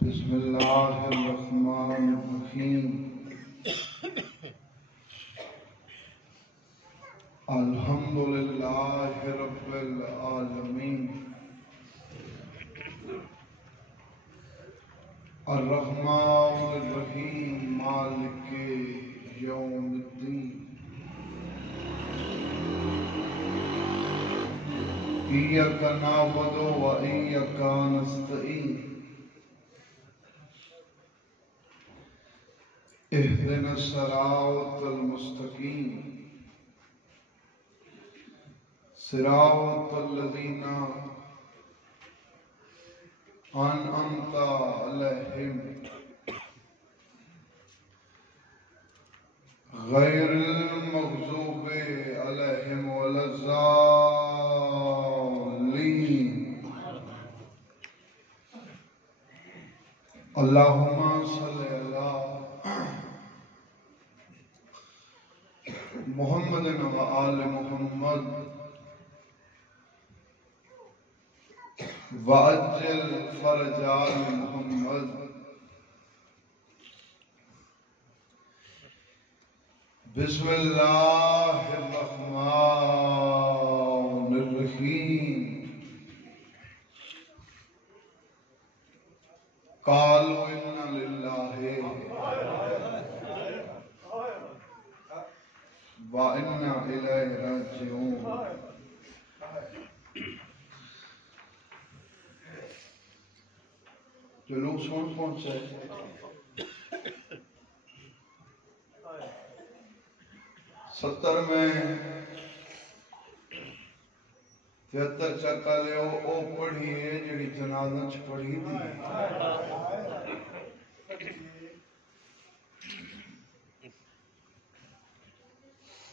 بسم اللہ الرحمن الرحیم الحمدللہ رب العالمین الرحمن الرحیم مالک یوم الدین ایاک نعبد و ایاک نستعین اهدنا الصراط المستقيم صراط الذين أنعمت عليهم غير المغضوب عليهم ولا الضالين اللهم صل على محمد و آل محمد وعجل فرج آل محمد بسم اللہ الرحمن الرحیم قالوا انا للہ وَإِنَّا إِلَيْهِ رَاجِعُونَ جو لوگ سن پہنچے 70 میں 73 چکا لے او پڑھی ہے جڑی جنازہ چ پڑھی تھی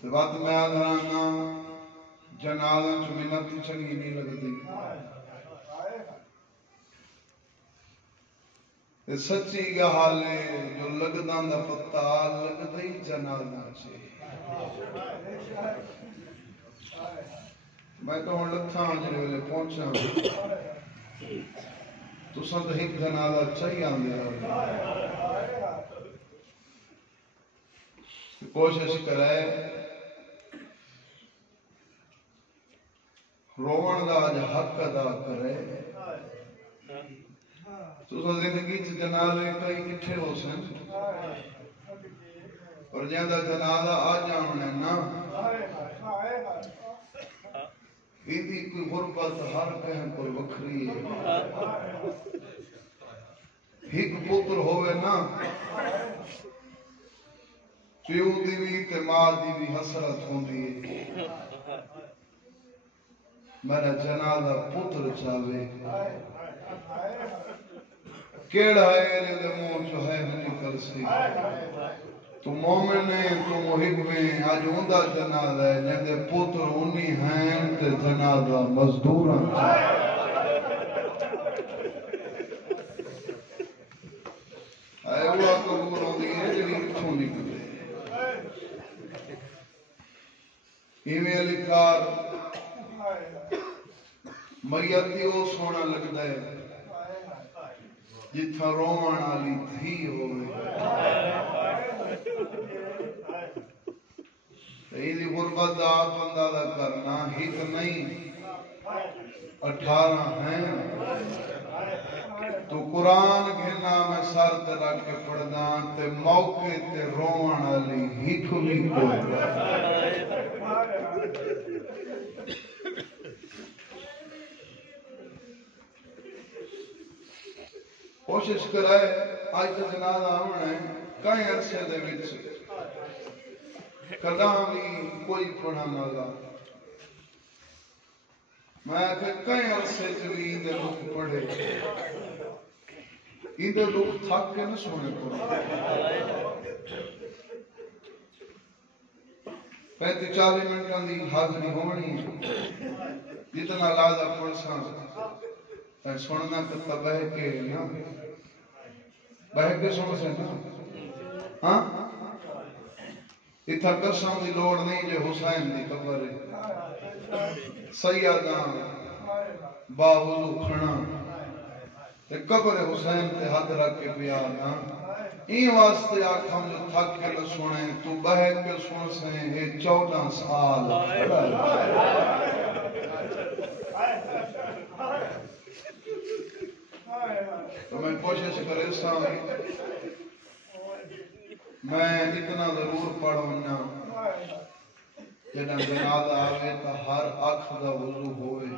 بات میں آدھرانا جنازہ چ منت چنگی نہیں لگتی سچی گال ہے جو لگداں دا پتہ لگدا ہی جنازہ چے میں تو ہن لتھاں جڑے ویلے پہنچاں تساں تے ایک جنازہ چاہیے آندے کوشش کرے رومن دا آج حق ادا کرے تو زندگی چ جنازے کئی کٹھے ہو سن اور جہاں جنازہ آ جانا ہے نا ایدی کوئی غربت ہر کہیں پر وکھری ہے ایک پتر ہوئے نا پیو دی بھی تے ماں دی بھی حسرت ہوندی ہے میرا جنازہ پتر چاہے کیڑا ہے جدے منہ چو ہے نکل سی تو مومن ہے تو محب میں آج ہوندا جنازہ ہے جدے پتر ہونی ہیں تے جنازہ مزدوراں اے وہ قبول ہوندی ہے جڑی کتھوں نکلے ایویں علی کار میتی او سونا لگدا ہے جتھا رومن والی تھی ہوئے ایدی غربت دا بندہ دا کرنا ہی تو نہیں 18 ہیں تو قرآن گھنا میں سر تے رکھ کے پڑھدا تے موقع تے رومن والی ہک بھی کوئی کوشش کرائے آج تو جنازہ ہونا ہے کئی عرصے دے وچ کداں بھی کوئی پڑھا مالا میں کہ کئی عرصے چ بھی دے لوگ پڑھے ایندے لوگ تھک کے نہ سونے پڑھے 35-40 منٹاں دی حاضری ہونی جتنا لازم پڑھساں سننا تو بہ کے نا بہ کے سن سے نا ہاں اتھا قسم دی لوڑ نہیں جو حسین دی قبر ہے سیداں باوضو کھڑا تے قبر حسین تے ہاتھ رکھ کے پیا نا این واسطے آکھم جو تھک کے نہ سنے تو بہہ کے سن سے یہ 14 سال تو میں کوشش کرے سا میں اتنا ضرور پڑھونا جنہ جنازہ آوے تا ہر اکھ دا وضو ہوئے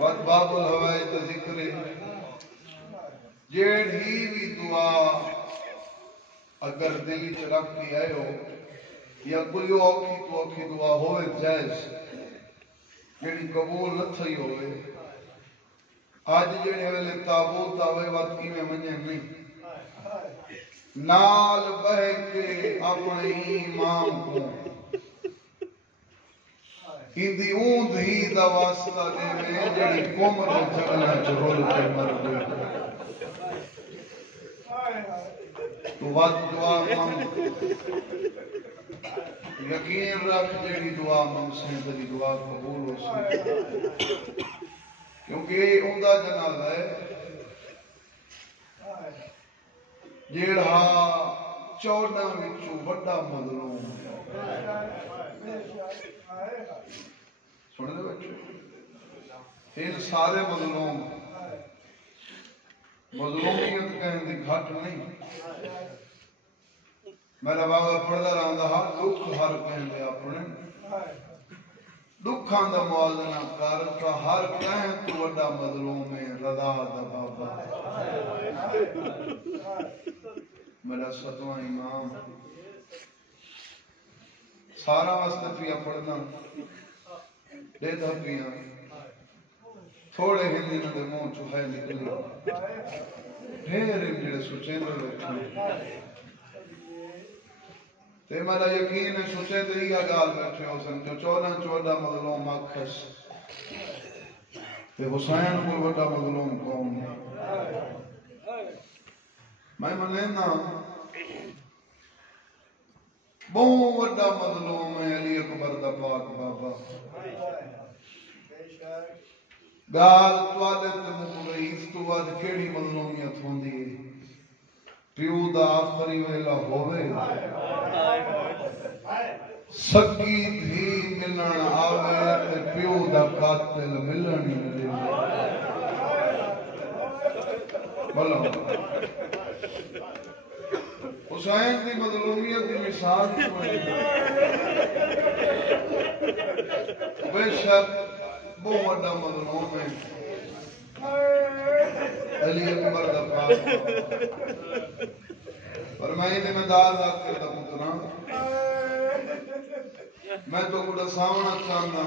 وقت باب الہوائی تا ذکر جیڑی بھی دعا اگر دلی چرک کی آئے ہو یا کوئی اوکھی تو اوکھی دعا ہوئے جائز جیڑی قبول نہ تھی ہوئے آج جیڑے ویلے تابوت آوے وقت کی میں منجے نہیں نال بہ کے اپنے امام کو اندی اوند ہی دا واسطہ دے میں جڑی کومر جگنا چرول کے مر گئی تو وقت دعا مانگ یقین رکھ جڑی دعا مانگ سے تیری دعا قبول ہو سے کیونکہ یہ اوندہ جنازہ ہے جیڑا 14 وچوں بڑا مظلوم سن دے بچے ان سارے مظلومیت کہیں دی گھٹ نہیں میرا بابا پڑھدا رہندا ہر دکھ ہر کہیں دے اپنے دکھاں دا موازنہ کر کا ہر کہیں تو بڑا مظلوم ہے رضا دا بابا میرا ستواں امام سارا واسطے پیا پڑھنا دے دا پیا تھوڑے ہندی نہ دے منہ چوہے نکلی ڈھیر جڑے سوچیں دے بیٹھے تے میرا یقین ہے سوچیں دے ہی گال بیٹھے ہو سن جو 14 مظلوم آکھس تے حسین کوئی بڑا مظلوم قوم میں لینا بہت بڑا مظلوم ہے علی اکبر دا پاک بابا گال توالے تے مکھ گئی اس تو بعد کیڑی مظلومیت ہوندی ہے پیو دا آخری ویلا ہوئے سکی دھی ملن آوے تے پیو دا قاتل ملن ہی ملے بلو حسین کی مظلومیت کی مثال بے شک بہت بڑا مظلوم ہے علی اکبر دا پاک پر میں ذمہ دار رکھ کے پترا میں تو کو دساونا چاہنا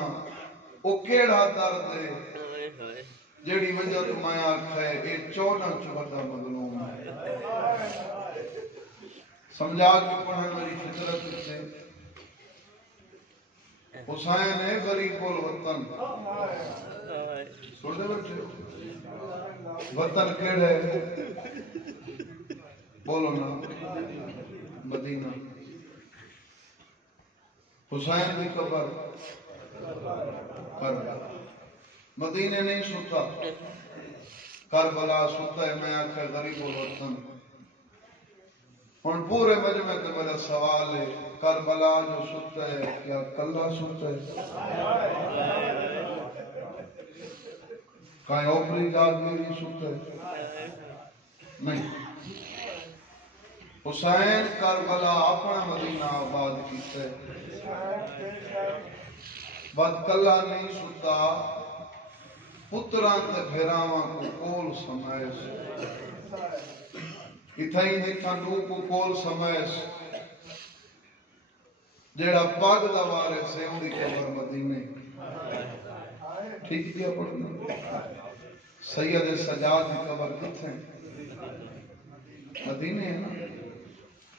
او کیڑا درد ہے جیڑی وجہ تو میں آکھا ہے یہ 14 بڑا مظلوم ہے سمجھا کے پڑھنے والی فطرت سے حسین ہے غریب الوطن سن دے بچے وطن کیڑا ہے بولو نا مدینہ حسین کی قبر کربلا مدینے نہیں ستا کربلا ستا ہے میں آکھا غریب الوطن ہن پورے مجمع تے میرا سوال ہے کربلا جو ستا ہے کیا کلا ستا ہے کہیں اوپری جات میری ستا ہے نہیں حسین کربلا اپنا مدینہ آباد کیتا ہے بد کلا نہیں ستا پتران تے بھیراواں کو کول سمائش اتھائی دیکھاں دو کو کول سمائش جیڑا پاگ دا وارث ہے ان دی قبر مدینے ٹھیک دیا پڑھنا سید سجاد کی قبر کتھے مدینے ہے نا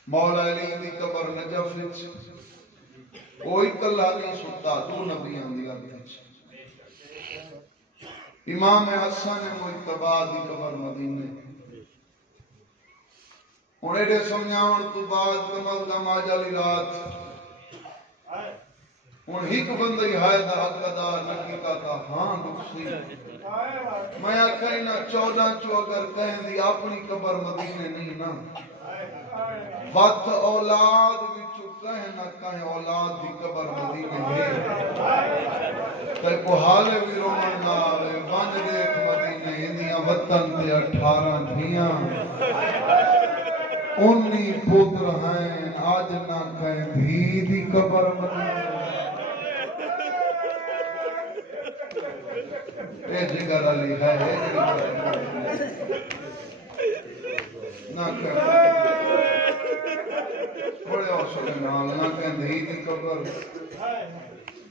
مولا علی دی قبر نجف وچ کوئی کلا نہیں ستا دو نبیاں دی لگ وچ امام حسن مجتبی دی قبر مدینے انہیں سمجھاؤں تو بعد کمل دا ماجالی رات ہوں ایک بندہ ہی ہائے دا حق ادا نکی کا ہاں دکھی میں آکھا نہ 14 چو اگر کہیں دی اپنی قبر مدینے نہیں نا وقت اولاد وچو کہیں نہ کہیں اولاد دی قبر مدینے ہے تے کو حالے بھی رومن نہ آوے بن دیکھ مدینے ہندیاں وطن تے 18 دھیاں 19 پتر ہیں آج نہ کہیں دھی دی قبر مدینے اے جگر علی ہے نہ کہیں بڑے حوصلے نال نہ کہیں دھی دی قبر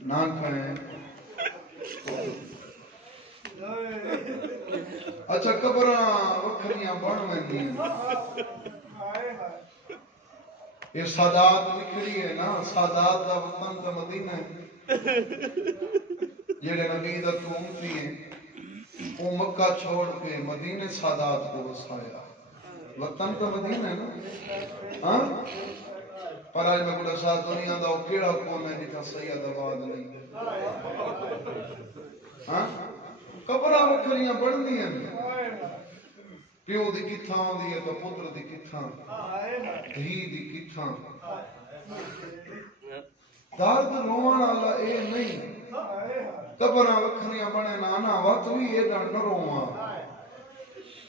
نہ کہیں اچھا قبراں وکھریاں بن ویندیاں یہ سادات نکلی ہے نا سادات دا وطن تے مدینہ ہے جڑے نبی دا امتی ہیں وہ مکہ چھوڑ کے مدینے سادات کو وسایا وطن تو مدینہ ہے نا ہاں پر آج میں کڑا ساتھ دنیا دا کیڑا قوم ہے جتنا سید آباد نہیں ہاں قبرہ وکھریاں بڑھنی ہیں پیو دی کتھاں دی ہے تو پتر دی کتھاں دھی دی کتھاں درد روان والا اے نہیں قبرہ وکھریاں بنے نانا وقت بھی یہ نہ رواں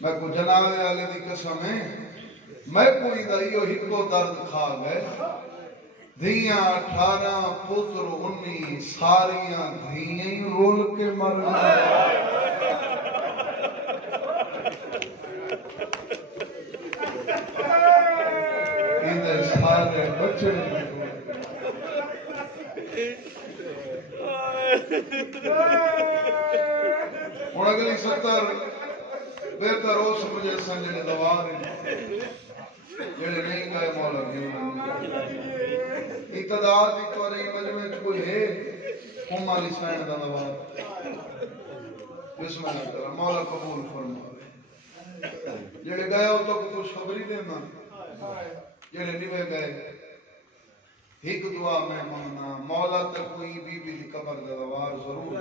میں کو جنازے والے دی قسم ہے میں کوئی دائیو ہکو درد کھا گئے دھیاں 18 پتر 19 ساریاں دھیاں رول کے مر گئے اندر سارے بچے اور اگلی 70 بہتر ہو سمجھے سنجھے دوار ہیں جڑے نہیں گئے مولا اقتدار دی تو رہی مجمع کوئی ہے ہماری سین دا دوار بسم اللہ تعالی مولا قبول فرما جڑے گئے ہو تو کچھ خبری دینا جڑے نہیں گئے ایک دعا میں ماننا مولا تے کوئی بی بی دی قبر دا دوار ضرور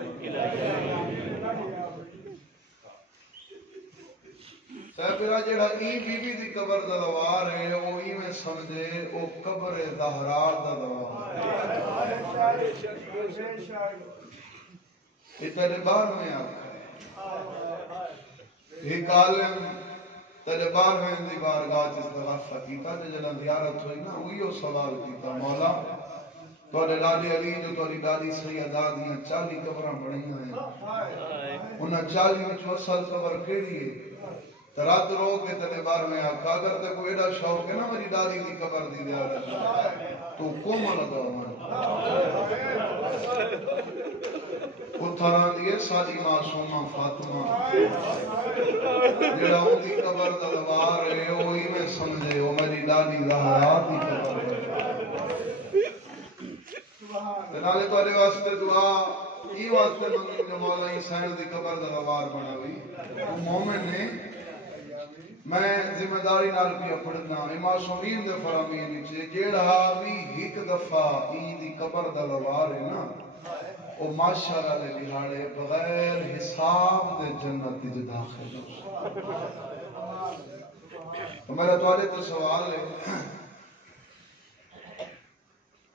سہبرا جڑا ای بی بی دی قبر دا دوار ہے وہ ای میں سمجھے وہ قبر زہرا دا دوار ہے یہ تجربار میں آتا ہے ایک عالم تجربار میں اندھی بارگاہ جس دغفہ کیتا جنہاں زیارت ہوئی نا وہی سوال کیتا مولا توڑے لالی علی جو توڑی لالی سیدہ دیاں 40 قبریں بڑھیں ہیں انہاں 40 میں جو اصل قبر کیڑی ہے رات رو کے تجربار میں آقا اگر تے کوئی ایڈا شوق ہے نا میری دادی دی قبر دی دیا تو کم لگا اتھران دیئے ساری معصومہ فاطمہ جڑا ان دی قبر دلوار ہے وہی میں سمجھے وہ میری دادی زہرا دی قبر ہے تنالے تو آرے واسطے دعا یہ واسطے منگی جو مولا حسین دی قبر دلوار بنا ہوئی وہ مومن نے میں ذمہ داری نال پیا پڑھنا معصومین دے فرامین نیچے جیڑا بھی ایک دفعہ ای دی قبر دلوار ہے نا وہ معاشرہ لے لہاڑے بغیر حساب دے جنت دی داخل تو میرا توارے تو سوال ہے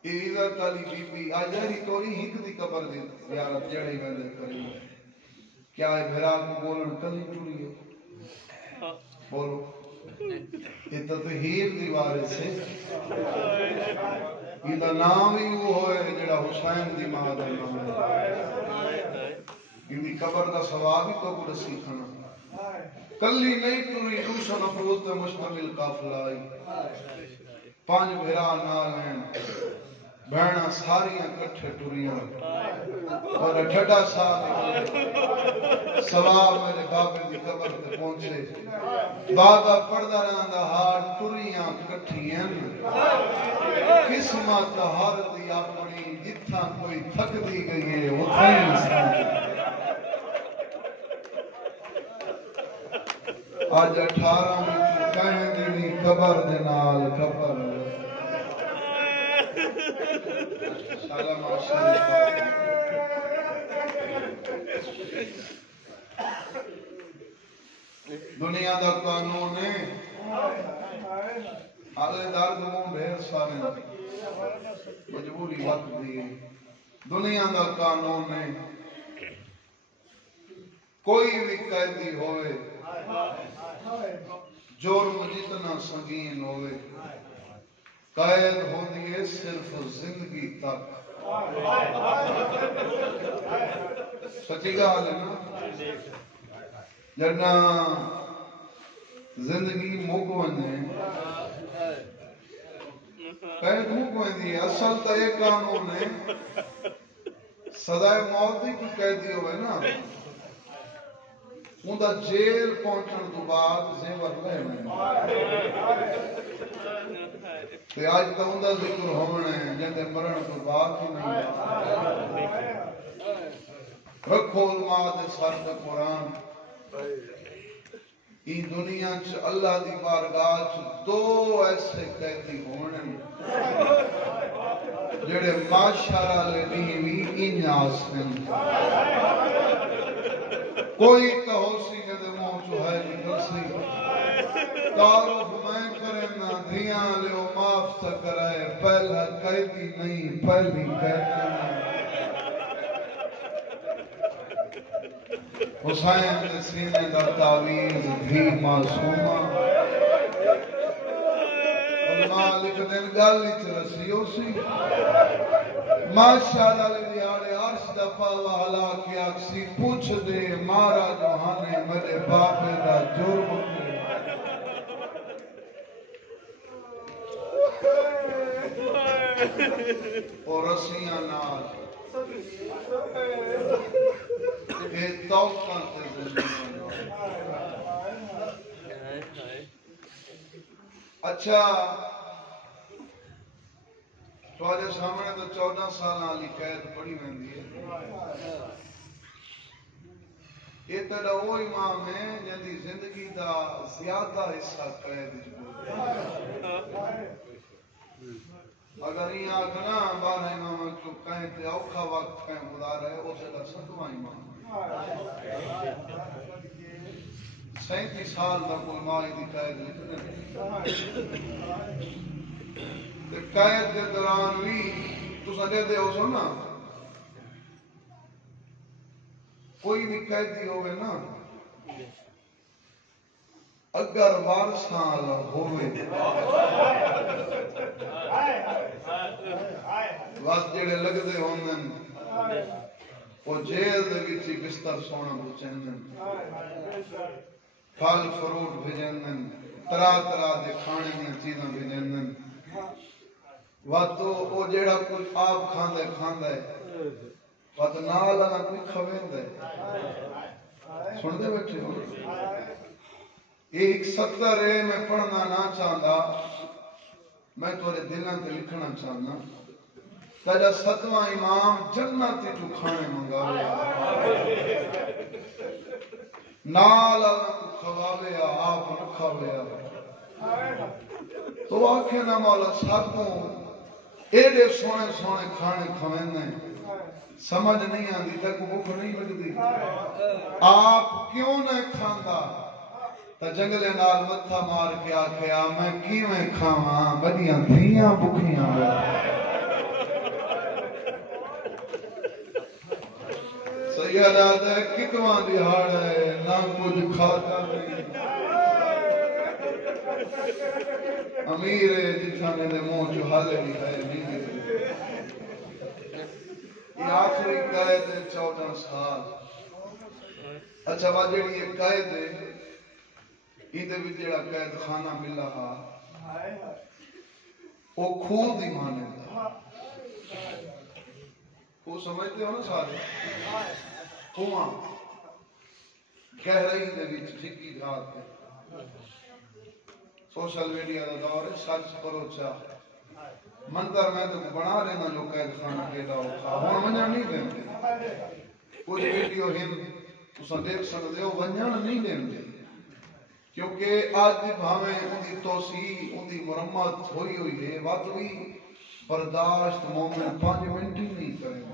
یہ عزت علی بی بی آجاری توری ہک دی قبر دی زیارت جڑی میں دے کری کیا ہے بھرا کو بولن کلی ٹوری ہے بولو یہ تطہیر دیوارے سے یہ نام ہی وہ ہوئے جڑا حسین دی ماں دا نام ہے ان دی قبر دا ثواب ہی تو کو سیکھنا کلی نہیں ٹوری دوسرا نفروز تے مشتمل قافلہ آئی 5 بھرا نال ہیں بہنا ساریاں کٹھے ٹوریاں اور ٹھڈا ساتھ سواب میرے بابے دی قبر تے پہنچے بابا پڑھدا رہندا ہاتھ ٹوریاں کٹھیاں قسمت ہر دی اپنی جتھاں کوئی تھک دی گئی ہے اوتھے ہی آج 18 میں کہیں دی قبر دے نال قبر شالا معاشرے دنیا دا قانون ہے حالے درد منہ ڈھیر سارے مجبوری وقت دی دنیا دا قانون ہے کوئی بھی قیدی ہوئے جرم جتنا سنگین ہوئے قید ہوندی ہے صرف زندگی تک سچی گل ہے نا جنا زندگی مک ونے قید مک وندی ہے اصل تو یہ قانون ہے سزائے موت دی کوئی قیدی ہوئے نا اوندا جیل پہنچن تو بعد زیور لے تے آج تو اوندا ذکر ہونا ہے جندے مرن تو بعد ہی نہیں رکھو علماء دے سر تے قرآن این دنیا چ اللہ دی بارگاہ چ دو ایسے قیدی ہونے جڑے معاشرہ لے نہیں بھی انج آسن کوئی تو ہو سی کہ دے منہ چ ہے نکل سی تعارف میں کرنا دھیاں لیو معاف تھا کرائے پہلا قیدی نہیں پہلی قیدی نہیں حسین کے سینے دا تعویز بھی معصومہ مالک دن گالی چ رسیو سی ماشاءاللہ لے دیارے عرش دا پاوا حلا کے اکسی پوچھ دے مارا جوہانے میرے باپے دا جرم کے اور رسیاں نال بے توقع تے زندگی اچھا تواڈے سامنے تو 14 سال والی قید پڑی ویندی ہے یہ تیرا وہ امام ہے جندی زندگی دا زیادہ حصہ قید اگر یہ آکھنا 12 امام کو کہیں تے اوکھا وقت کہیں گزارا ہے اسے دا 7واں امام 37 سال دا کوئی مائی دی قید لکھنے قید کے دوران بھی تو سجے دے ہو سو نا کوئی بھی قیدی ہوئے نا اگر وارثاں ہوئے بس جڑے لگدے ہوندن وہ جیل دے وچ بستر سونا بچندن پھل فروٹ بھیجندن طرح طرح دے کھانے دی چیزاں بھیجندن واتو او جیڑا کچھ آپ کھاندا ہے وات نال نہ کوئی کھویندا ہے سن دے بیٹھے ہو ایک 70 ہے میں پڑھنا نہ چاہتا میں تھوڑے دلاں تے لکھنا چاہنا تیرا 7واں امام جنت تو کھانے منگاوے نال کو کھواوے آپ نہ کھاوے تو آکھے نہ مولا ساتوں ایڈے سونے سونے کھانے کھویندے سمجھ نہیں آندی تک بھوک نہیں لگدی آپ کیوں نہ کھاندا تا جنگلے نال متھا مار کے آکھیا میں کیویں کھاواں بڑیاں دھیاں بکھیاں سیدہ دے کتواں دہاڑ ہے نہ کچھ کھاتا نہیں امیر ہے جتھانے دے منہ چ حل بھی ہے نہیں یہ آخری قید ہے 14 سال اچھا وا جڑی یہ قید ہے ایدے بھی جڑا قید خانہ ملا ہا وہ کھو دی مانے دا وہ سمجھتے ہو نا سارے کنواں گہرائی دے وچ ٹھکی رات ہے سوشل میڈیا دا دور ہے سچ پروچا منظر میں تو بنا لینا جو قید خانہ کیڑا ہوتا ہن ونجن نہیں دیندے کچھ ویڈیو ہن تساں دیکھ سکدے ہو ونجن نہیں دیندے کیونکہ آج بھی بھاویں ان دی توسیع ان دی مرمت ہوئی ہے وقت بھی برداشت مومن 5 منٹ ہی نہیں کریں گے.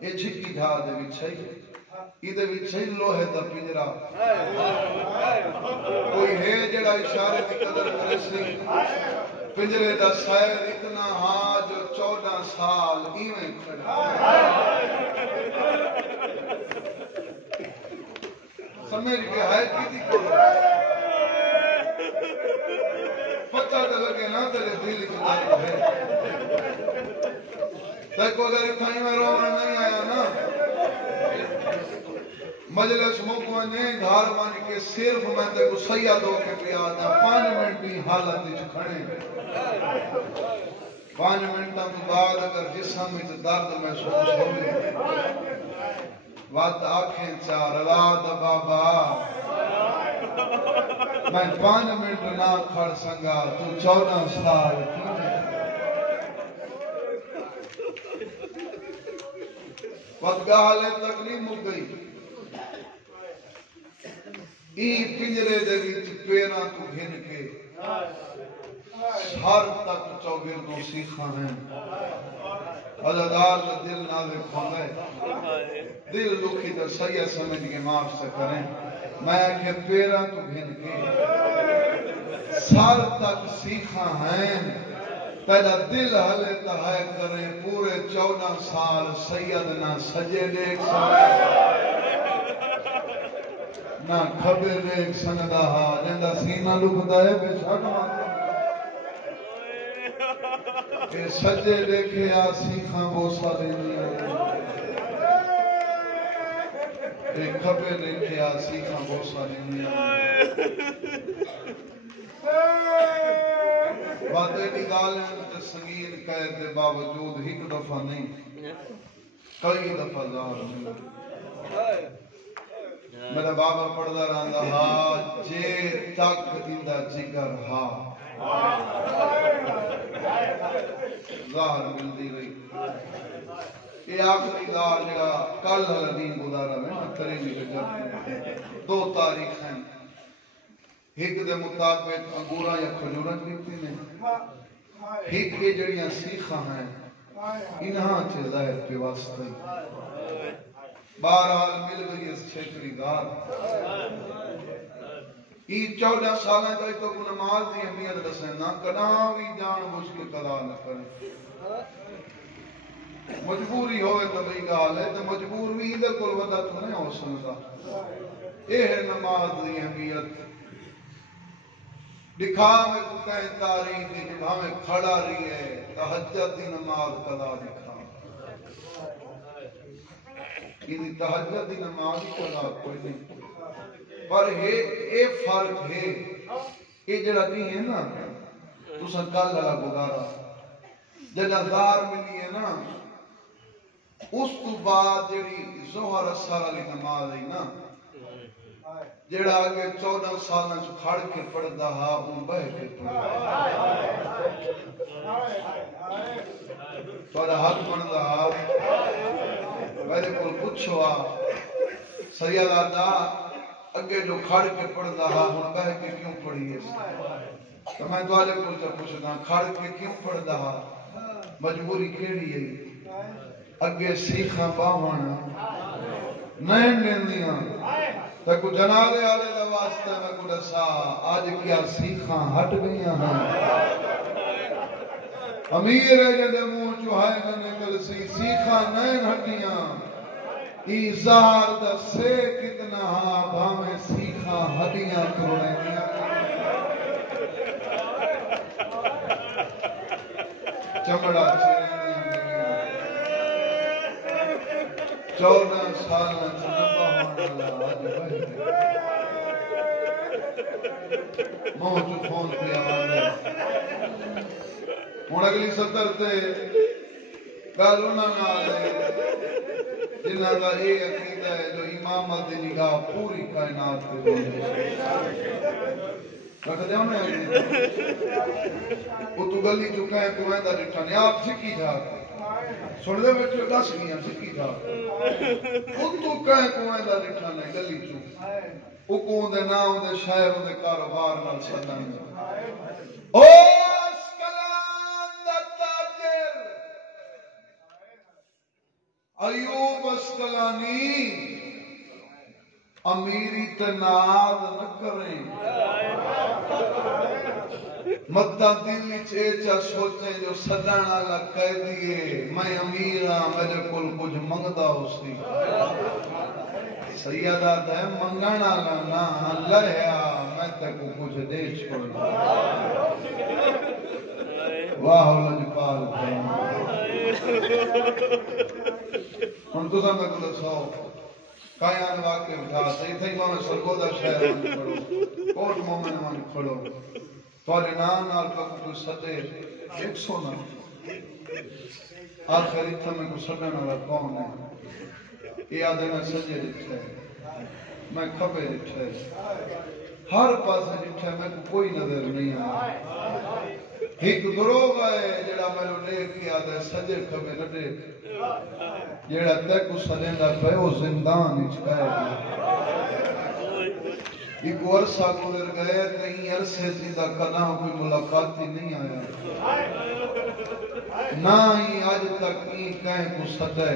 یہ جھکی جھا دے وچھائی ادھے وچھائی لوہے دا پنجرا کوئی ہے جڑا اشارے کی قدر کرے سی پنجرے دا سائر اتنا ہاں جو 14 سال ایویں کھڑا سمجھ کے ہے کسی کو پتہ تو لگے نا تیرے دل کی دارد ہے تیکو اگر اتھائی میں رونا نہیں آیا نا مجلس مکوانے گھار مانی کے صرف میں تے کو سید ہو کے پیادا 5 منٹ کی حالت وچ کھڑے 5 منٹاں تو بعد اگر جسم وچ درد محسوس ہوے وات آنکھیں چار رات بابا میں 5 منٹ نہ کھڑ سنگا تو 14 سال وقت گالے تکلیف مک گئی ای پنجرے دے وچ پیراں تو گھن کے ہر تک چوگردوں سیکھاں ہیں عزادار کا دل نہ دیکھوں گے دل لکھی تو سید سمجھ کے معاف سے کریں میں کہ پیراں تو گھن کے سر تک سیکھاں ہیں پہلا دل حلے تہائے کریں پورے 14 سال سید نہ سجے دیکھ سکتے نہ کھبے دیکھ سنگدہ ہا جندہ سینہ لکھتا ہے بے شک ماتا کہ سجے دیکھے آ سیکھاں بوسا دینی ایک کھبے دیکھے آ سیکھاں بوسا دینی باتیں نگالیں تے سنگین قید دے باوجود ایک دفعہ نہیں کئی دفعہ ظاہر ملا میرا بابا پڑھدا رہندا ہا جے تک دیندا جگر ہا ظاہر ملدی رہی یہ آخری دار جڑا کل حلدین گزارا میں نا کریمی رجب 2 تاریخ ہیں ایک دے مطابق انگورہ یا کھجورہ دیتی نے ایک یہ جڑیاں سیکھاں ہیں انہاں چھے ظاہر پہ واسطہ بہرحال مل گئی اس چھیکری دار ای 14 سالیں تو کو نماز دی اہمیت دسیں نہ کداں بھی جان بوجھ کے قضا نہ کریں مجبوری ہوئے تو بھئی گال ہے تو مجبور بھی ادھر کل ودا تو نہیں ہو سکتا یہ ہے نماز دی اہمیت دکھا میں کو کہیں تاریخ کی جگہ میں کھڑا رہی ہے تہجد دی نماز قضا دکھا یہ تہجد دی نماز قضا کوئی نہیں پر اے فرق ہے یہ جڑا نہیں ہے نا تو سکال لگا گزارا جڑا دار ملی ہے نا اس تو بعد جڑی ظہر اثر علی نماز ہے نا جڑا آگے 14 سالوں سے کھڑ کے پڑھدا ہا اون بہ کے پڑھدا پر حق بندا ہا میرے کو پوچھو سید آدھا اگے جو کھڑ کے پڑھدا ہا ہن بہ کے کیوں پڑھی ہے تو میں دوالے کو پوچھدا کھڑ کے کیوں پڑھدا ہا مجبوری کیڑی ہے اگے سیکھاں باون نہیں لیندیاں تو کو جنازے والے دا واسطے میں کو دسا آج کیا سیکھاں ہٹ گئیاں ہیں امیر ہے جدے منہ چوہائے نہ نکل سی سیکھاں نہیں ہٹیاں ای زہر دا سے کتنا ہاں بھامیں سیکھاں ہٹیاں کروڑیں چمڑا چرینیاں 14 سال چنبا ہونا آج بھائی موہ جو فون پہ آواز ہے ہون اگلی 70 تے گالونا نہ آلے جنہاں دا یہ عقیدہ ہے جو امامت دی نگاہ پوری کائنات پہ ہونے رکھ دے ہونے وہ تو گلی چکا ہے تو ایندہ رٹھانے آپ سکی جاتے سن دے بچے 10 گیاں سکی جاتے وہ تو کہیں کو ایندہ رٹھانے گلی چکا وہ کون دے نام دے شاعر دے کاروبار نال سنن او اسکلان دا ایوب اسکلانی امیری تناد نہ کریں متا دل چا سوچیں جو سدانا لکھ دیئے میں امیر ہاں میرے کل کچھ منگدا اسی سیدہ دے منگنا لنا لہیا میں تے کو کچھ دے چھوڑ واہ لجپال کریں ہن تو میں کو دسو کائیاں واقعے اٹھا تے تھے میں سرگودا شہر میں پڑھو کوٹ مومن میں پڑھو تھوڑے نام نال کوئی سدے 100 نہ آخر اتھا میں کو سدن والا کون ہے یہ آدھے میں سجے دکھتے میں کھبے دکھتے ہر پاس دکھتے میں کو کوئی نظر نہیں آیا ایک دروغ ہے جڑا میں نے دیکھ کے آدھے سجے کھبے نہ دیکھ جڑا تے کو سدن دا پہ وہ زندان اچھکائے ایک عرصہ گزر گئے کہیں عرصے سیدھا کداں کوئی ملاقات ہی نہیں آیا نہ ہی آج تک ہی کہیں کو سدے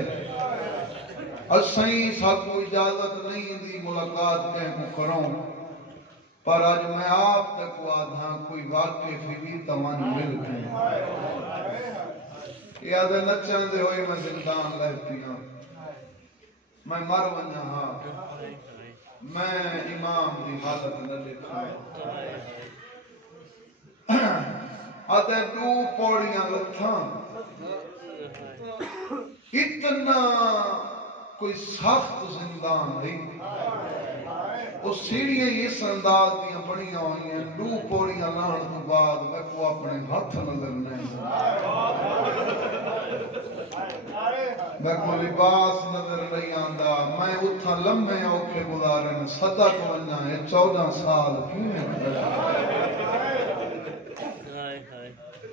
اسائیں ساکو اجازت نہیں دی ملاقات کہیں کو کروں پر آج میں آپ تک آدھا کوئی واقعی بھی توان مل گئے یہ آدھے نچان دے ہوئے میں زندان رہتی ہوں میں مر ونجا ہاں میں امام دی حالت نہ دیکھا آدھے دو پوڑیاں لتھاں اتنا کوئی سخت زندان نہیں وہ سیڑھیاں اس انداز دیاں بڑیاں ہوئی ہیں دو پوڑیاں لان تو بعد میں کو اپنے ہاتھ نظر نہیں میں کو لباس نظر نہیں آندا میں اتھا لمحے اوکھے گزارے میں صدا کو ونجا ہے 14 سال کیوں میں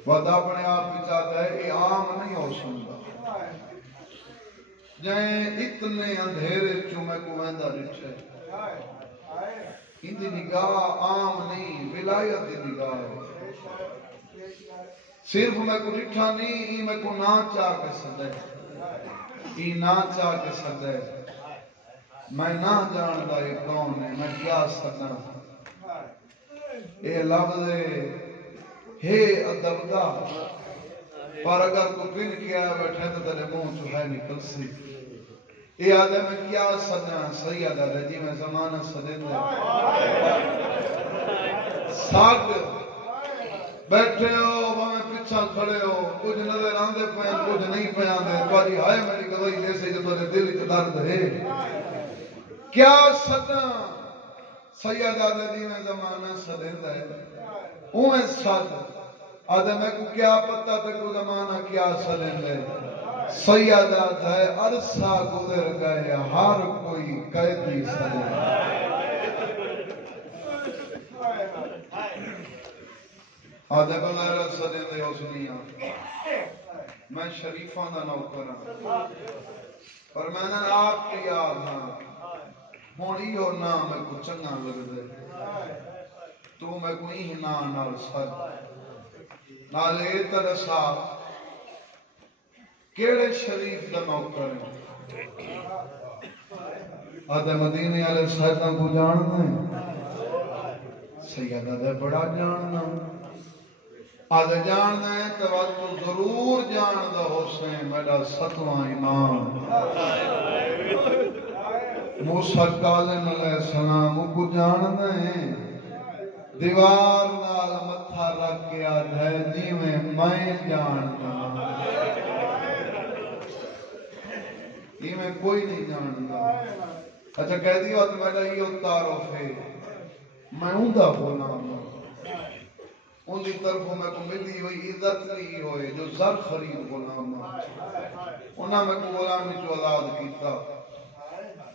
وعدہ اپنے آپ بھی چاہتا ہے یہ عام نہیں ہو سنتا جائیں اتنے اندھیرے چوں میں کو ویندہ رچھے ان دی نگاہ عام نہیں ولایت دی نگاہ ہے صرف میں کو لٹھا نہیں ہی میں کو نہ چاہ کے سدے ہی نہ چاہ کے سدے میں نہ جاندا یہ کون ہے میں کیا سکتا یہ لفظ ہے ادب دا پر اگر کو پن کیا بیٹھے تو تیرے منہ چو ہے نکل سی یہ آدھے میں کیا سدنا سیدہ رجی میں زمانہ سدے دے ساگ بیٹھے ہو میں پچھا کھڑے ہو کچھ نظر آندے پہن کچھ نہیں پہن دے تواجی ہائے میری گواہی جیسے جو تیرے دل کی درد ہے کیا سدنا سیدہ رجی میں زمانہ سدے دے اوہیں سد آدھے میں کو کیا پتہ تے کو زمانہ کیا سدے دے سیدہ دے عرصہ گزر گئے ہر کوئی قیدی سدے آدھے بغیر سدے دے حسنیاں میں شریفوں دا نوکر ہوں پر میں نے آپ کی یاد ہاں ہونی ہو نام میں کو چنگا لگ دے تو میں کو ہی نام نال سد نالے ترسا کیڑے شریف دا نوکر ہیں آدھے مدینے والے سیدہ کو جاننا ہے سیدہ دے بڑا جاننا آدھے جاننا ہے تو ضرور جان دا حسین میرا 7واں امام موسیٰ کاظم علیہ السلام کو جاننا ہے دیوار نال متھا رکھ کے آدھے جی میں جاننا یہ میں کوئی نہیں جانتا اچھا کہہ دیو تو میرا یہ تعارف ہے میں اوندا بولا ان کی طرف میں کو ملی ہوئی عزت نہیں ہوئے جو زر خرید غلام انہاں میں کو غلامی جو آزاد کیتا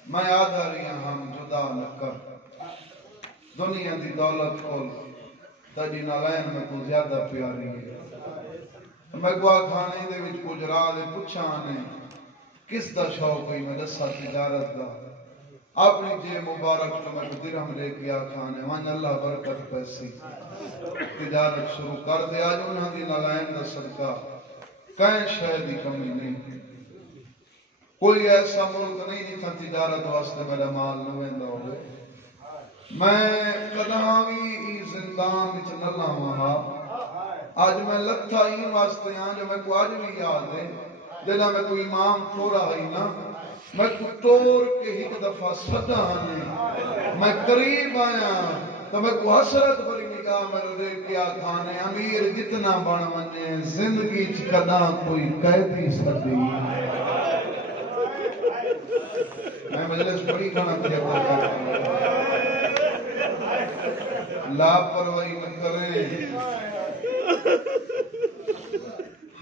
میں آدھا رہی ہم جدا نہ کر دنیا دی دولت کھول تجی نالین میں کو زیادہ پیاری ہے میں کو کھانے دے وچ کچھ راہ دے پچھا آنے کس دا شوق ہوئی میں دسا تجارت دا اپنی جے مبارک تو میں درہم لے کیا کھانے وہاں اللہ برکت پیسی تجارت شروع کر دے آج انہاں دی نالائن دا صدقہ کہیں شہر دی کمی نہیں کوئی ایسا ملک نہیں جتنا تجارت واسطے میرا مال نہ ویندا ہوئے میں کداں بھی زندان وچ نہ لاواں آج میں لتھا ہی واسطے ہاں جو میں کو آج بھی یاد ہے جدہ میں کوئی امام ٹورا ہوئی نا میں کو ٹور کے ایک دفعہ سدا آنے میں قریب آیا تو میں کو حسرت بری نگاہ میں دیکھ کے آکھانے امیر جتنا بن منے زندگی چکدہ کوئی قیدی سدی میں مجلس بڑی کھانا کیا لاپرواہی نہ کریں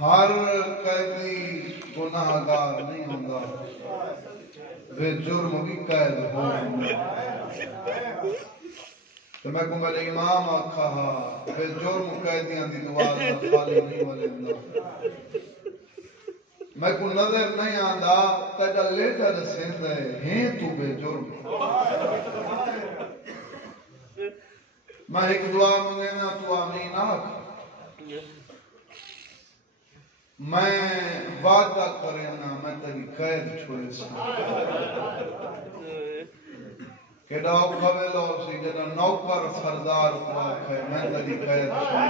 ہر قیدی گناہگار نہیں ہوتا بے جرم بھی قید ہو تو میں کو میرے امام آکھا بے جرم قیدیاں دی دعا خالی نہیں والے میں کو نظر نہیں آندا تیجا لیٹا رسیند ہے تو بے جرم میں ایک دعا منگینا تو آمین آکھ میں وعدہ کرینا میں تیری قید چھوڑے سا کہ ڈاؤ کھوے لو سی جنہ نوکر سردار کو آکھے میں تیری قید چھوڑے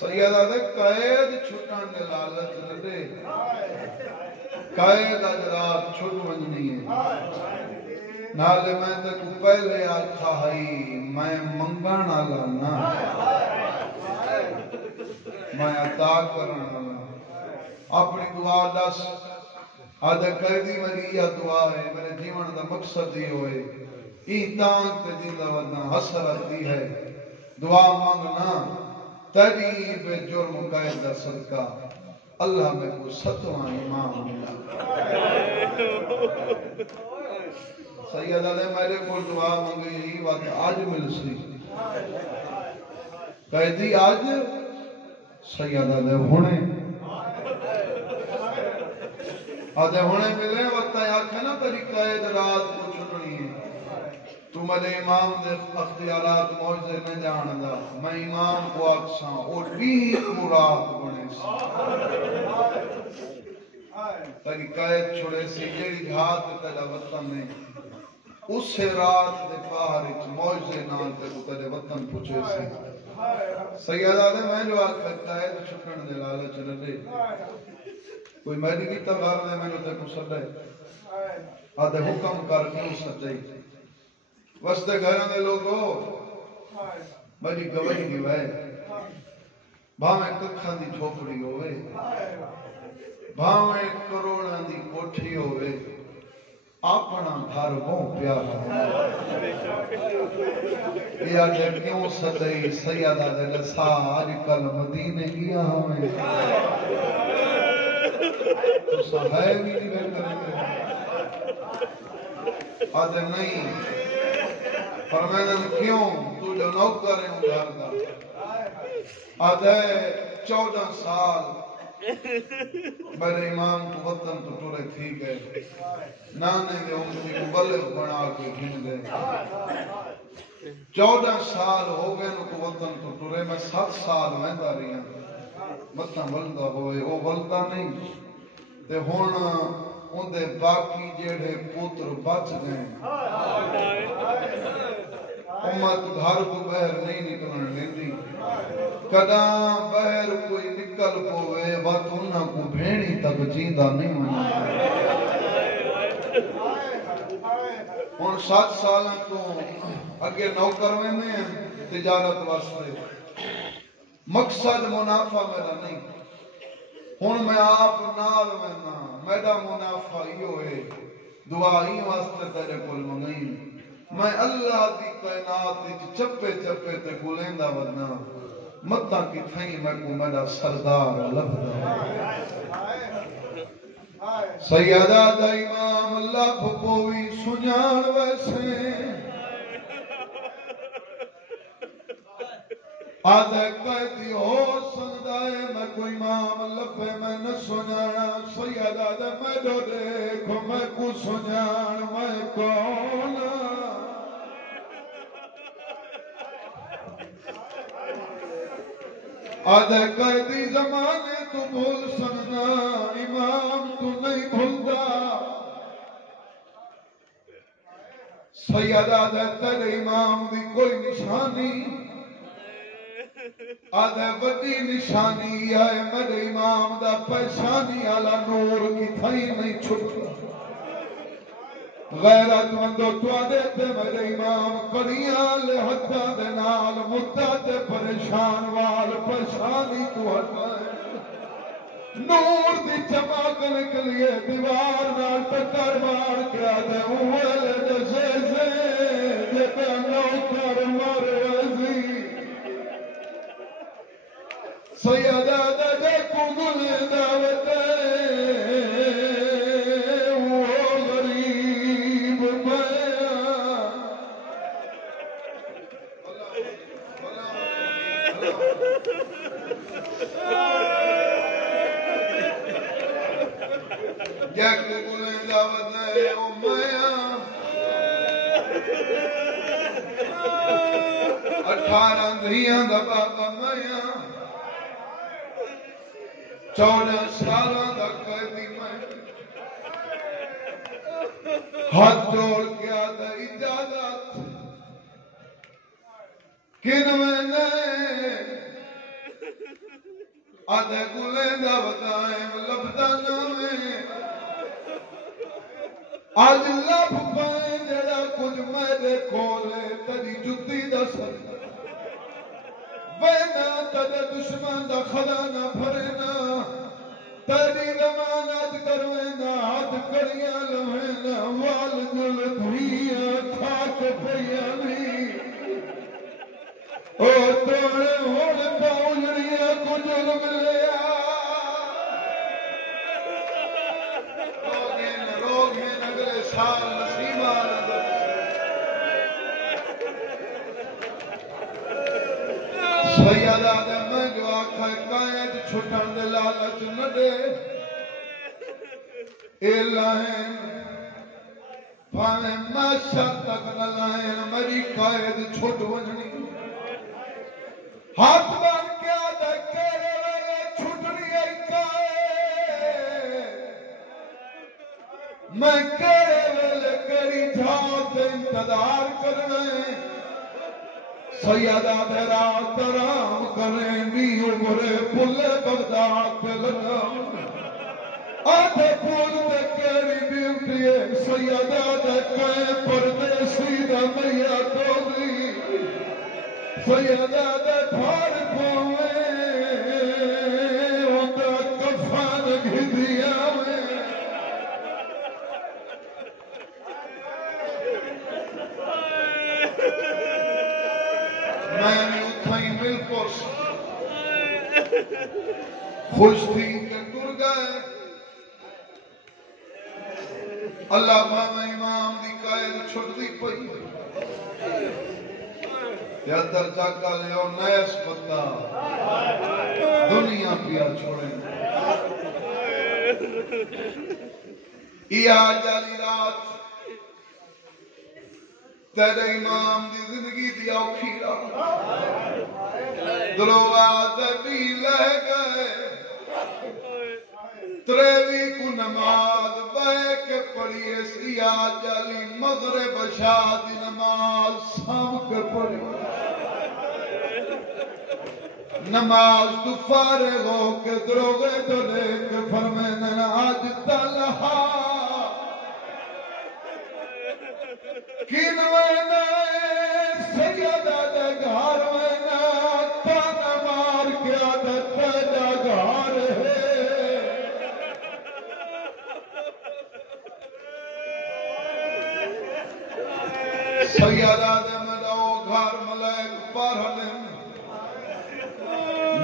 سیدہ دے قید چھٹان دے لالت لدے قید اجرات چھٹ ونجنی ہے نالے میں تے کو پہلے آکھا ہائی میں منگانا لانا میں عطا کرنا اپنی دعا دس آدھے قیدی میری یہ دعا ہے میرے جیون دا مقصد ہی ہوئے ایتان تے جیندہ ودنا حسرت دی ہے دعا مانگنا تیری بے جرم قید دا صدقہ اللہ میں کو ستواں امام ملا سیدہ نے میرے کو دعا مانگی یہی وقت آج مل سی قیدی آج سیدہ دے ہونے آدھے ہونے ملے وقت آکھے نا تیری قید رات کو چھٹنی ہے تو میرے امام دے اختیارات موجزے نہ جاندہ میں امام کو آکساں اور بھی کو رات بنے سی تیری قید چھوڑے سی جیڑی ہاتھ تیرا وطن نے اس سے رات دے پاہر اچ موجزے نال تیرے وطن پوچھے سی سیدہ دے میں جو آکھا قید چھٹن دے لالچ نہ دے کوئی میری کی تبار دے میں نے تے کو سدے آدھے حکم کر کیوں سچائی وستے گھروں دے لوگوں میری گواہی دی وے بھاویں ککھاں دی جھوپڑی ہوئے بھاویں کروڑاں دی کوٹھی ہوئے اپنا گھر بہت پیارا یہ آجے کیوں سدئی سیدہ دے لسا آج کل مدینے گیا ہمیں تو سہائے بھی نہیں کریں گے آدھے نہیں فرمائدن کیوں تو جو نوکر ہے ان گھر دا آدھے 14 سال میرے امام کو وطن تو ٹورے تھی گئے نانے دے امتی مبلغ بنا کے گھن گئے 14 سال ہو گئے نو کو وطن تو ٹورے میں 7 سال میں داری ہیں وطن ولدہ ہوئے او ولدہ نہیں تے ہون ان دے باقی جیڑے پوتر بچ گئے امت گھر کو بہر نہیں نکلن لیندی کداں بہر کوئی نکل پوے وقت انہاں کو بھیڑی تک جیندہ نہیں منا ان 7 سالاں تو اگے نوکر ویندے ہیں تجارت واسطے مقصد منافع میرا نہیں ہن میں آپ نال وینا میرا منافع ہی ہوئے دعا ہی واسطے تیرے کول منگئی میں اللہ دی کائنات وچ چپے چپے تے گلیندا ودنا متا کی تھئی میں کو میرا سردار لبدا سیدہ دا امام اللہ بھوی سنجان ویسے آدھے قیدی ہو سکتا ہے میں کوئی امام لبے میں نہ سنجانا سیدہ دا میں جو دیکھو میں کو سنجان میں کون آدھے قیدی زمانے تو بھول سکنا امام تو نہیں بھولتا سید آدھے تیرے امام دی کوئی نشانی آدھے وڈی نشانی ہے میرے امام دا پیشانی آلا نور کی تھائی نہیں چھپتا غیرت مندو تو دیتے میرے امام کریاں لے حدہ دے نال مدت پریشان وال پریشانی تو ہٹائے نور دی چمک نکلیے دیوار نال ٹکر مار کے آدھے اوہلے جسے سے جتے نوکر مر وزی سیدہ دے کو گلے دعوتے اٹھارہ دھیاں دا بابا میاں 14 سالاں دا قیدی میں ہاتھ جوڑ کے آدھا اجازت کنویں نے آدھے گلیں دا بتائیں لبدا نامیں آج لب پائیں جڑا کچھ میرے کھولے تری جتی دا سر وینا تجھے دشمن دا خزانہ بھرنا تیری ضمانت کروینا ہاتھ کریاں لوینا وال گل دھویاں کھاک پھیاں نہیں او توڑے ہوڑ پاؤجڑیاں کو جرم لیا روگین اگلے سال نصیبان سید آدم میں جو آکھا قائد چھٹن دے لالچ نہ دے اے لائن پھاویں ماشا تک نہ لائن میری قائد چھٹ ونجنی ہاتھ بان کے آدھے کیرے ویلے چھٹنی ای قائد میں کیرے ویلے کری جھات انتظار کرنے سیدہ دے رات رام کریں دی عمرے پلے بغداد پہ لگام آدھے پول دے کیری ڈیوٹی ہے سیدہ دے کئے پردیسی دا میا تو دی سیدہ دے پھار پویں اندہ کفان گھدیا میں میں نے اتھائی مل پوش خوش تھی کہ ٹر گئے اللہ ماما امام دی قائد چھٹ دی پئی یا درجہ کا لے اور نیس پتا دنیا پیا چھوڑیں یہ جالی رات تیرے امام دی زندگی دی اوکھی رات دلوات بھی لہ گئے تریوی کو نماز بے کے پڑھی سیاہ جالی مغرب شاہ دی نماز سام کے پڑھی نماز تو فارغ ہو کے دروگے تو لے کے فرمین آج تلہا کنوینا سیدہ دے گھار وینا تانا مار کیا دے تیجا گھار ہے سیدہ دے مدعو گھار ملیک پارھلن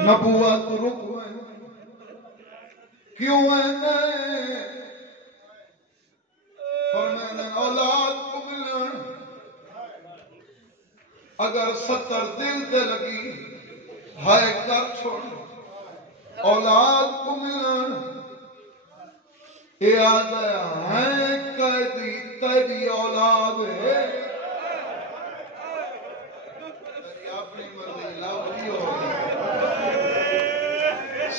نبوت رکویں کیوں اینے فرمائنے اولاد کو ملن اگر 70 دل دے لگی ہائے کر چھوڑ اولاد کو ملن اے آدھا ہے قیدی تیری اولاد ہے تیری اپنی مرضی لاؤ ہوگی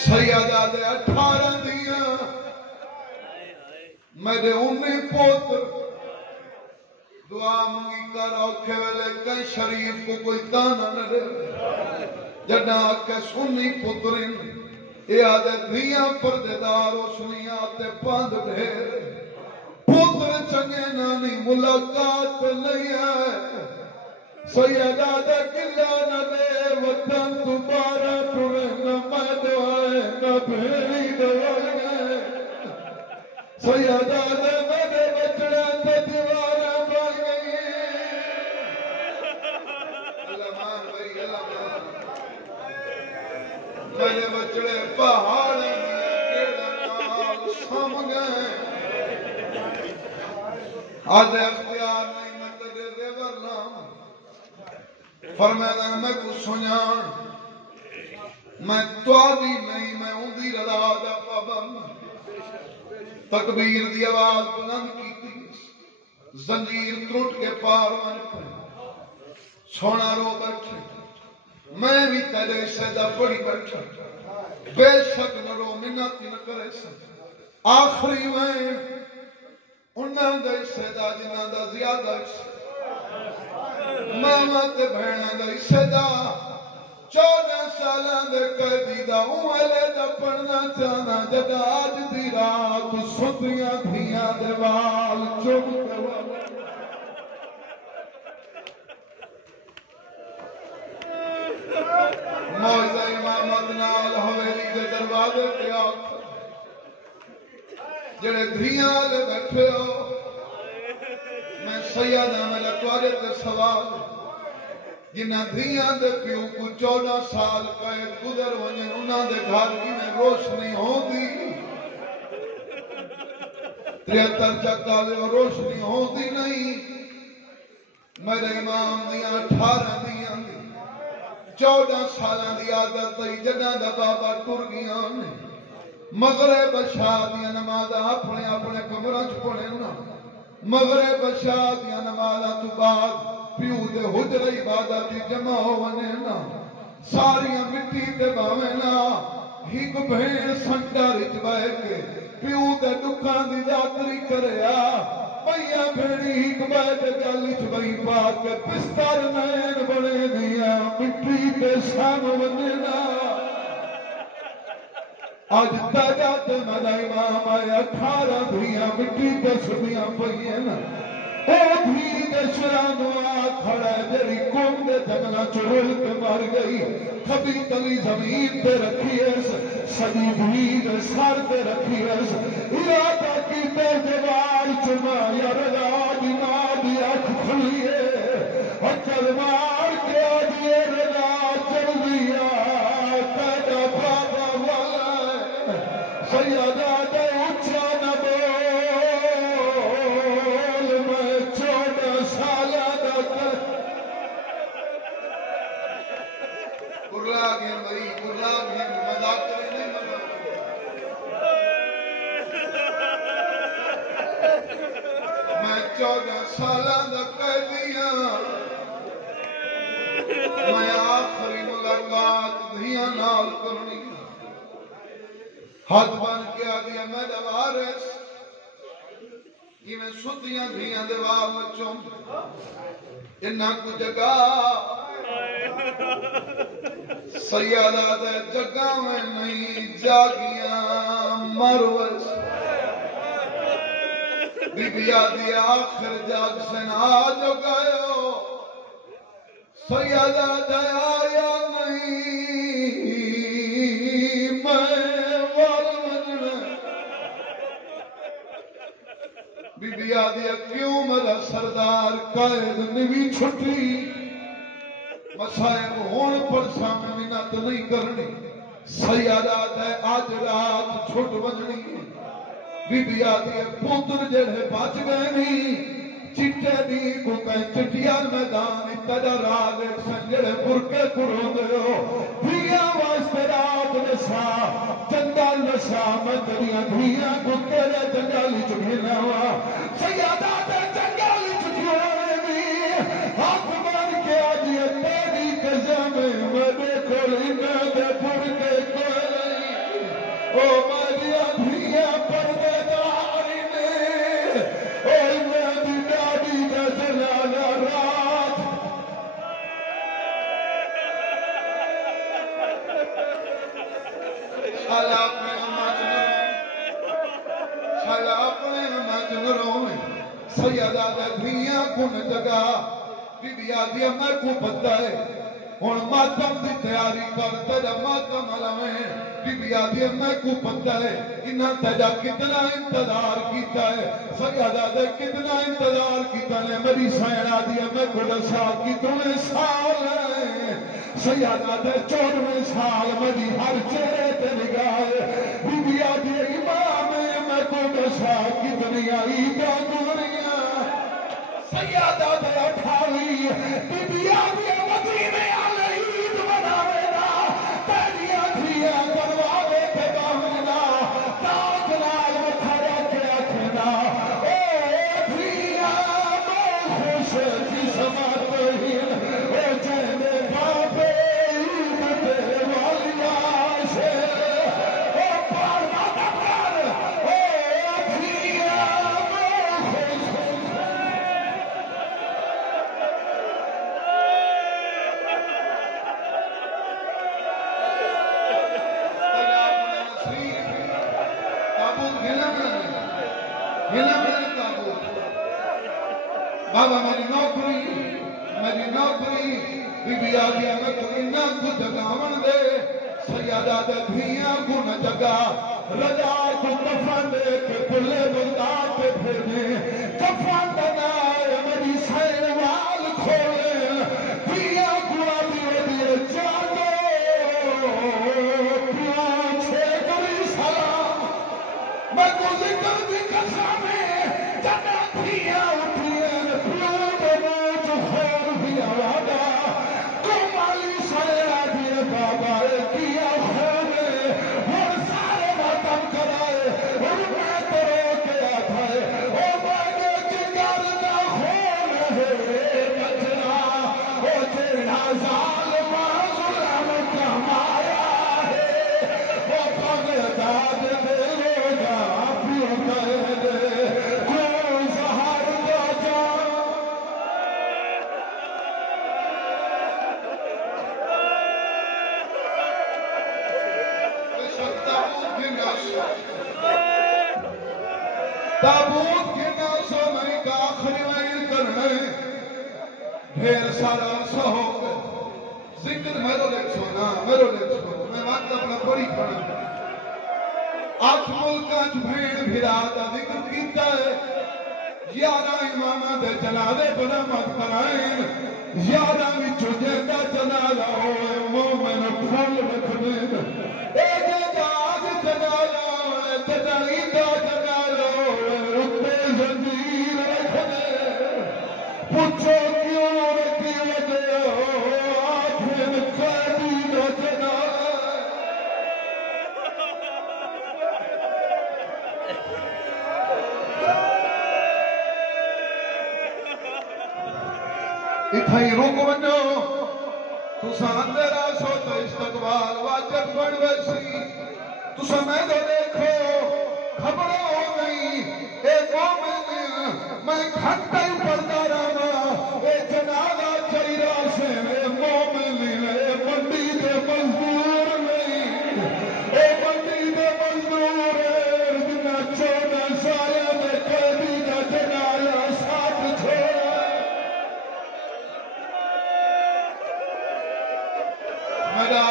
سیدہ دے 18 دیاں میرے 19 پوتر دعا منگی کر اوکھے ویلے کئی شریف کو کوئی تانا نہ دے جڑا کے سنی پترین اے آدھے دھیاں پردیدار اسنیاں تے پاند ڈھیر پتر چنگے نانی ملاقات نہیں ہے سیدہ دے قلعہ نہ دے وطن دوبارہ ٹرے نہ میں دعائے نہ بھیڑی دوائے سیدہ دے میرے بچڑے تے دیوارہ بن گئی اللہ مان بھائی اللہ مان میرے بچڑے پہاڑ کیڑا نال سم گئے آدھے اختیار نہیں میں تیرے زیور نام فرمایا میں کو سنان میں توادی نہیں میں اندھی رضا دا پابند تکبیر دی آواز بلند کی تھی زنجیر ٹوٹ کے پار من پڑے سونا رو بیٹھے میں بھی تیرے سیدہ پڑی بیٹھا بے شک نہ رو منت نہ کرے سک آخری میں انہاں دے سیدہ جنہاں دا زیادہ ماما تے بھیڑاں دا سیدہ 14 سالاں دے قیدی دا اوہلے دا پڑھنا چاہنا جدا آج دی رات ستیاں دھیاں دے وال چوب کے موجزہ امامت نال حویلی دے دروازے پہ آکھ جڑے دھیاں لے بیٹھے ہو میں سیدہ میرا توارے تے سوال جنہ دھیاں دے پیو کو 14 سال قید گزر ونجن انہاں دے گھر کی میں روشنی ہوندی 73 چکالے اور روشنی ہوندی نہیں میرے امام دیاں 18 دیاں 14 سالاں دی عادت تئی جنہ دا بابا ٹر گیاں نے مغرب عشاء دیاں نمازاں اپنے اپنے کمرہ چ پڑھے نا مغرب عشاء دیاں نمازاں تو بعد پیو دے حجر عبادت جمع ہو ونے نا ساریاں مٹی دے باویں نا ہک بھیڑ سنٹا رچ بہ کے پیو دے دکھاں دی ذاکری کریا پیا بھیڑی ہک بہ دے گل چ بئی پا کے بستر نین بنے دیا مٹی دے سام ونے نا آج تاجا تے میرا امام آیا 18 دھیاں مٹی تے سبیاں پئیاں نا اے دھی دے شرانوا کھڑا جڑی قوم دے جنگلاں چڑل کے مر گئی کبھی تلی زمین تے رکھی ہے سجی دھی دے سر تے رکھی ہے ارادہ کی تے دیوار چما یا رضا دی ماں دی اکھ کھلی ہے چل مار کے آجی رضا چل دیا تیرا بابا والا سیدہ دے اچھا نہ بول میں 14 سالہ دا کرلا گئے بھائی کرلا گئے مذاق کرے نہیں مذاق میں 14 سالہ دا قیدیاں میں آخری ملاقات دھیاں نال کرنی ہاتھ بن کے آدیا میں دوارس یہ میں ستیاں دھیاں دیوار مچوں انہاں کو جگہ سیادہ دے جگہ میں نہیں جاگیاں مروس بی بی آدھی آخر جاگ سے نہ جو گئے ہو سیادہ دے آیا نہیں میں بی بی آدیا کیوں میرا سردار قائد نوی چھٹی مسائب ہون پر سامنے منت نہیں کرنی سیادہ دے آج رات چھٹ بجنی بی بی آدیا پوتر جڑے بچ گئے نہیں چٹے دی کو کہیں چٹیال میدان اتجا راگ ایک سنجڑے پرکے کرو دے ہو دھیاں واسطے رات نسا جنگل نسا میں دنیا دھیاں کو تیرے جنگلی چکھینا ہوا سیادہ دے جنگلی چکھینے بھی ہاتھ مان کے آجیے تیری قزم میں دیکھو لینا دے پرکے کوئی کو نہ جگہ بی بی آدھی میں کو پتہ ہے ہن ماتم دی تیاری کر تیرا ماتم علویں بی بی آدھی میں کو پتہ ہے انہاں تیرا کتنا انتظار کیتا ہے سیادہ دے کتنا انتظار کیتا ہے میری سین آدھی میں کو دسا کتنے سال ہے سیادہ دے 14 سال میری ہر چہرے تے نگاہ بی بی آدھی امام میں کو دسا کتنی عیداں گزریاں سیادہ دے 28 بی بی آدھی مدینے والے عید مناوینا تیریاں دھیاں کرواوے تے باہنا تاج نال متھا رکھ کے آکھنا او دھیاں میں خوش قسمت ہن او جیندے بابے عید تے والیاں سے او پارنا دا پر او دھیاں میں خوش بابا میری نوکری بی بی آدھیا میں کو انہاں کو جگاون دے سیادہ دے دھیاں کو نہ جگا رجا کو کفن دے کے پلے بردار کے پھرنے کفن بنائے میری سین وال کھولے دھیاں کو آدھی دیئے جاگو پیچھے کری سلام میں کو ذکر دی قسمیں جگہ دھیاں تابوت کے ناسو میں کا آخری وائل کرنے ڈھیر سارا عرصہ ہو گئے ذکر میرو لیک سونا میں وقت اپنا پڑی پڑھا 8 ملکاں چ بھین بھرا دا ذکر کیتا ہے 11 اماماں دے جنازے برآمد کرائیں 11 وچوں جیندا جنازہ ہوئے مومن پھل رکھنے اے جے جاگ جنازہ ہوئے تے دا جنازہ زنجیر رکھنے پوچھو کیوں رکھی وجہ آدھن قیدی رکھنا اتھائی رک ونجو تساں اندر آسو تو استقبال واجب بن ویسی تساں میں تو دیکھو خبروں ہو گئی اے مومن میں کھٹا ہی پڑھتا رہا اے جنازہ چاہیے سے اے مومن اے منڈی دے مزدور نہیں اے منڈی دے مزدور جنہ 14 سال دے قیدی دا جنازہ ساتھ چھوڑا میرا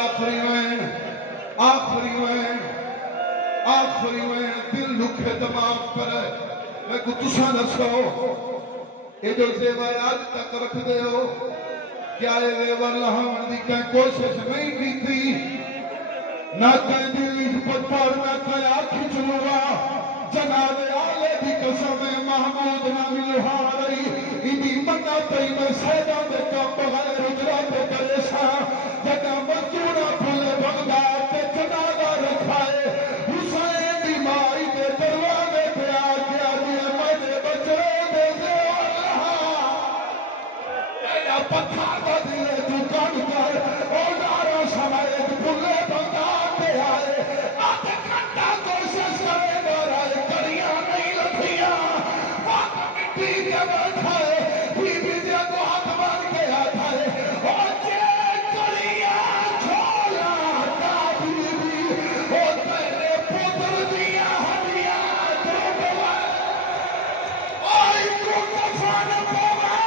آخری وین دل لکھے دماغ کرے میں کو تساں دسو یہ جو زیورات تک رکھ دے ہو کیا یہ زیور لہاون دی کہیں کوشش نہیں کی تھی نہ کہیں دل پتھر نہ کہیں آنکھی چلوا جناب آلے دی قسم محمود نہ ملوہا رہی ایدی منہ تئی میں سیدہ دے کام بغیر اجرا دے کریسا جگہ مزدورہ پھلے بغداد تے جنازہ رکھائے حسین دی مائی دے دروازے پہ آ کے آدھی میں بچے دے زیور لہا اینا پتھر دا دلے تو کن کر اوزارہ سمیت پھلے بغداد دے آئے آتے کھٹا کوشش کرے بارائے کریاں نہیں لکھیاں وقت مٹی کے بیٹھا ہے بی بی جے کو ہاتھ بار کے آتا ہے اور جے کریاں چھولا تا بی بی اور تیرے پتر دیا ہڈیاں دروگوائے آئی کو کفن پوائے